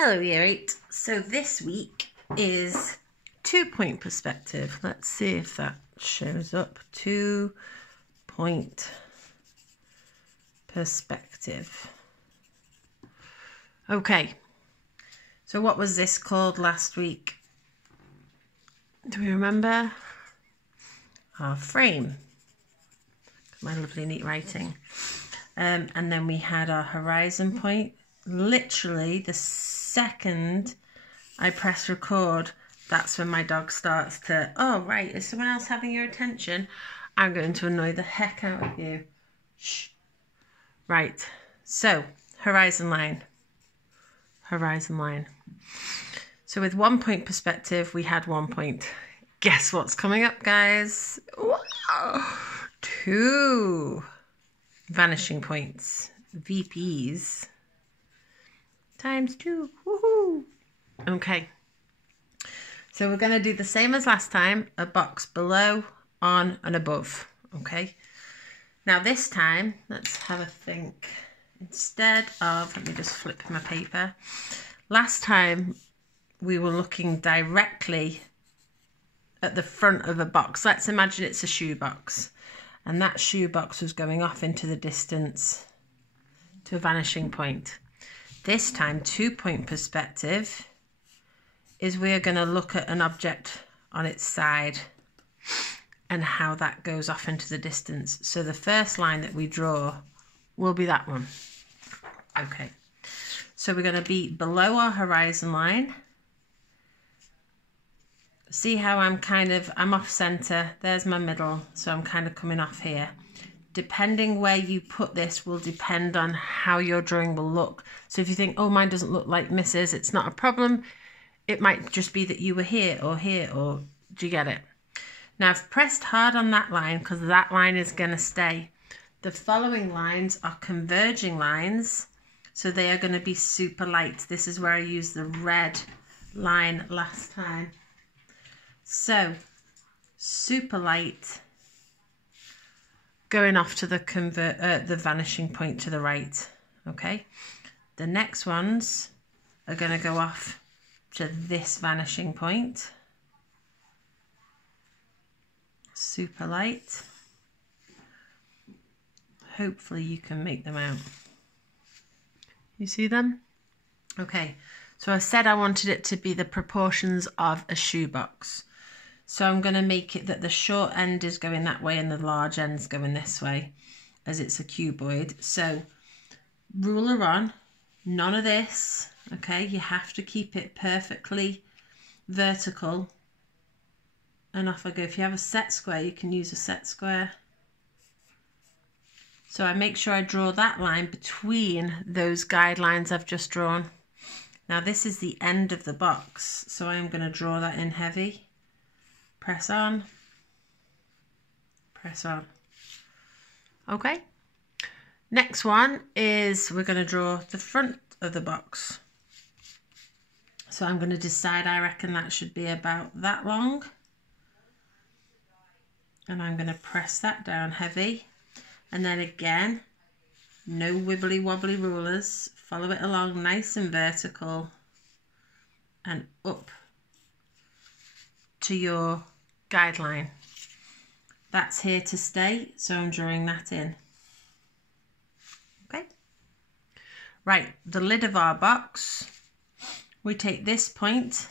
Hello Year 8. So this week is 2-point perspective. Let's see if that shows up. 2-point perspective. Okay, so what was this called last week? Do we remember? Our frame. My lovely neat writing. And then we had our horizon point. Literally the second I press record, that's when my dog starts to, oh right, is someone else having your attention? I'm going to annoy the heck out of you. Shh. Right, so horizon line. Horizon line. So with 1-point perspective, we had 1 point. Guess what's coming up, guys? Wow. 2 vanishing points. VPs. Times 2. Woohoo! Okay. So we're going to do the same as last time. A box below, on, and above. Okay. Now this time, let's have a think. Instead of, let me just flip my paper. Last time, we were looking directly at the front of a box. Let's imagine it's a shoebox. And that shoebox was going off into the distance to a vanishing point. This time, 2-point perspective is we're going to look at an object on its side and how that goes off into the distance. So the first line that we draw will be that one. Okay, so we're going to be below our horizon line. See how I'm off center. There's my middle, so I'm kind of coming off here. Depending where you put this will depend on how your drawing will look. So if you think, oh, mine doesn't look like Mrs., it's not a problem. It might just be that you were here, or do you get it? Now I've pressed hard on that line because that line is going to stay. The following lines are converging lines, so they are going to be super light. This is where I used the red line last time. So super light, going off to the vanishing point to the right. Okay, the next ones are going to go off to this vanishing point. Super light. Hopefully you can make them out. You see them? Okay, so I said I wanted it to be the proportions of a shoebox. So I'm going to make it that the short end is going that way and the large end's going this way, as it's a cuboid. So ruler on, none of this, okay? You have to keep it perfectly vertical. And off I go. If you have a set square, you can use a set square. So I make sure I draw that line between those guidelines I've just drawn. Now this is the end of the box, so I am going to draw that in heavy. Press on, press on. Okay, next one is we're going to draw the front of the box. So I'm going to decide, I reckon that should be about that long. And I'm going to press that down heavy. And then again, no wibbly wobbly rulers. Follow it along nice and vertical and up to your guideline. That's here to stay, so I'm drawing that in. Okay. Right, the lid of our box, we take this point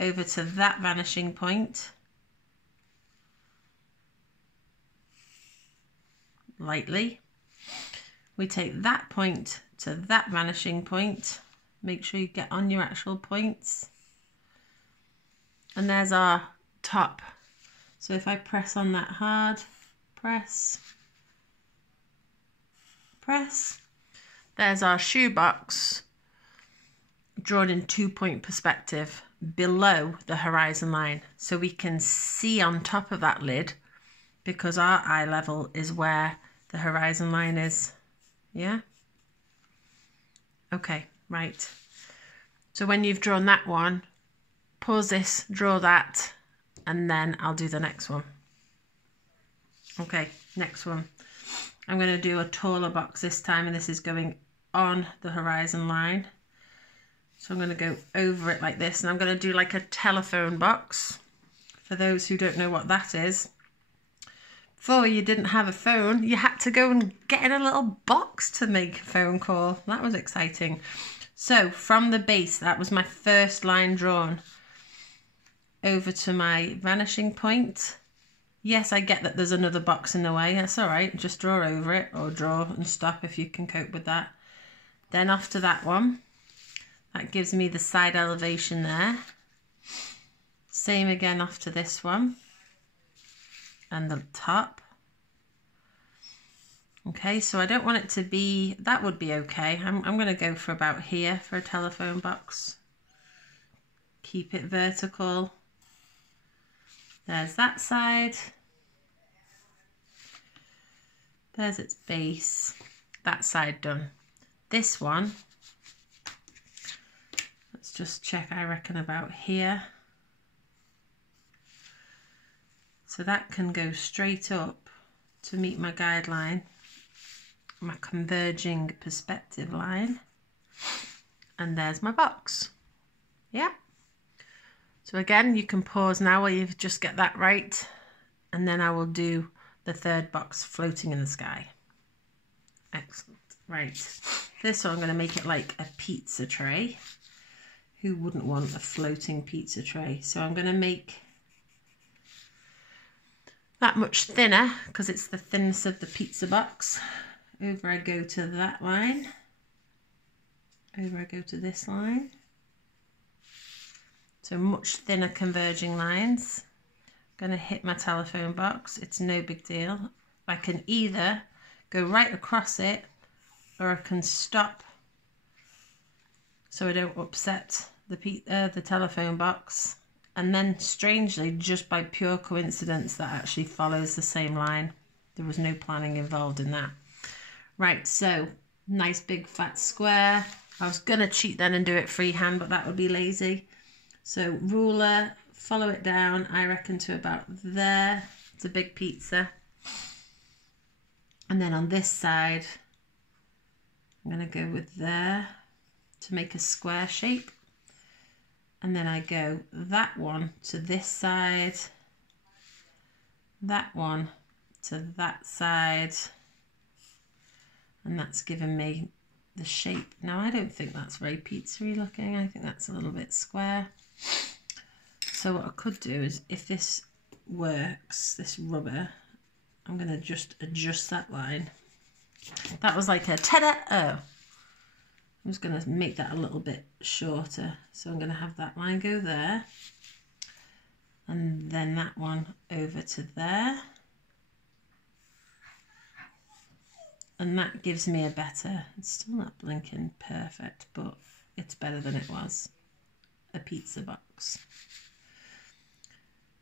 over to that vanishing point. Lightly. We take that point to that vanishing point. Make sure you get on your actual points. And there's our top. So if I press on that hard, press, press, there's our shoebox drawn in 2-point perspective below the horizon line. So we can see on top of that lid because our eye level is where the horizon line is. Yeah? Okay, right. So when you've drawn that one, pause this, draw that, and then I'll do the next one. Okay, next one. I'm going to do a taller box this time, and this is going on the horizon line. So I'm going to go over it like this, and I'm going to do like a telephone box. For those who don't know what that is, before you didn't have a phone, you had to go and get in a little box to make a phone call. That was exciting. So from the base, that was my first line drawn, over to my vanishing point. Yes, I get that there's another box in the way. That's all right. Just draw over it, or draw and stop if you can cope with that. Then off to that one. That gives me the side elevation there. Same again off to this one. And the top. Okay, so I don't want it to be, that would be okay. I'm going to go for about here for a telephone box. Keep it vertical. There's that side. There's its base. That side done. This one, let's just check, I reckon about here. So that can go straight up to meet my guideline, my converging perspective line. And there's my box. Yeah. So again, you can pause now while you just get that right. And then I will do the third box floating in the sky. Excellent. Right. This one I'm going to make it like a pizza tray. Who wouldn't want a floating pizza tray? So I'm going to make that much thinner because it's the thinness of the pizza box. Over I go to that line. Over I go to this line. So much thinner converging lines. I'm going to hit my telephone box. It's no big deal. I can either go right across it, or I can stop so I don't upset the telephone box. And then strangely, just by pure coincidence, that actually follows the same line. There was no planning involved in that. Right, so nice big fat square. I was going to cheat then and do it freehand, but that would be lazy. So ruler, follow it down, I reckon to about there. It's a big pizza. And then on this side, I'm going to go with there to make a square shape. And then I go that one to this side, that one to that side, and that's given me the shape. Now I don't think that's very pizza-y looking. I think that's a little bit square. So what I could do is, if this works, this rubber, I'm going to just adjust that line. That was like a ta-da! Oh. I'm just going to make that a little bit shorter. So I'm going to have that line go there. And then that one over to there. And that gives me a better, it's still not blinking perfect, but it's better than it was, a pizza box.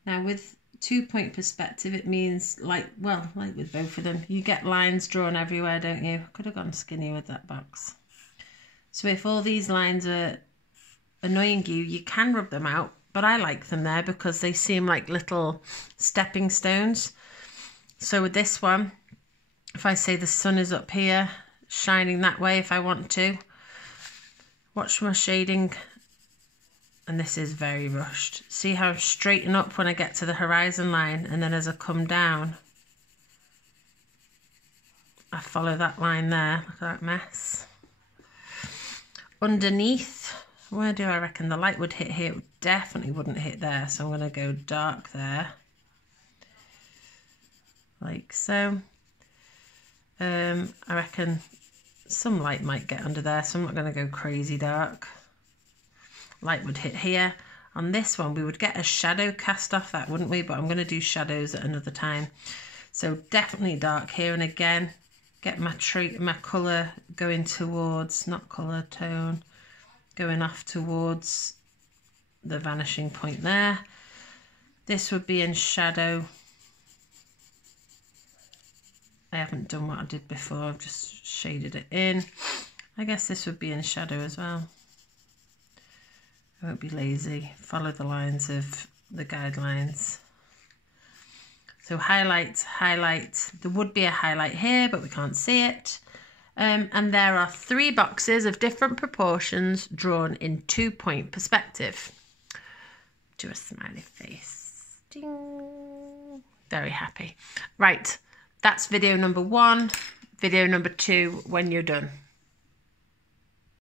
Now with 2-point perspective, it means like with both of them, you get lines drawn everywhere, don't you? Could have gone skinny with that box. So if all these lines are annoying you, you can rub them out, but I like them there because they seem like little stepping stones. So with this one, if I say the sun is up here, shining that way if I want to, watch my shading, and this is very rushed. See how I straighten up when I get to the horizon line, and then as I come down, I follow that line there. Look at that mess. Underneath, where do I reckon the light would hit here? It definitely wouldn't hit there, so I'm going to go dark there. Like so. I reckon some light might get under there, so I'm not going to go crazy dark. Light would hit here. On this one, we would get a shadow cast off that, wouldn't we? But I'm going to do shadows at another time. So definitely dark here, and again, get my colour going towards, not colour, tone, going off towards the vanishing point there. This would be in shadow. I haven't done what I did before, I've just shaded it in. I guess this would be in shadow as well. I won't be lazy, follow the lines of the guidelines. So highlight, highlight. There would be a highlight here, but we can't see it. And there are 3 boxes of different proportions drawn in 2-point perspective. Do a smiley face. Ding. Very happy. Right, that's video number 1. Video number 2 when you're done.